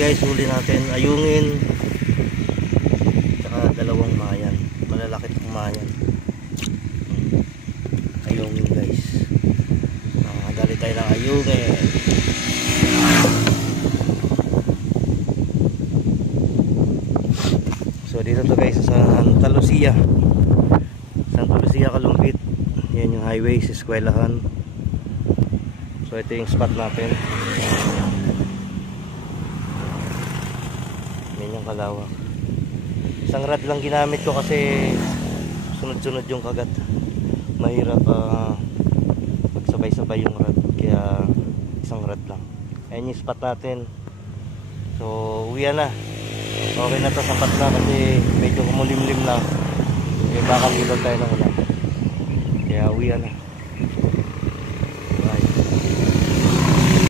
guys, huli natin ayungin tsaka dalawang mayan, malalaki itong mayan. Ayungin guys, dali tayo ng ayungin. So dito to guys sa Santa Lucia, Kalumpit. Yan yung highway sa eskwelahan. So ito yung spot natin. Yan yung kalawak. Isang rod lang ginamit ko kasi sunod-sunod yung kagat. Mahirap magsabay-sabay yung rod, kaya isang rod lang. Ayan yung spot natin. So uwi na. Okay na to, sapat na kasi medyo kumulimlim na. Baka dito tayo ng ulan. Kaya uwi na.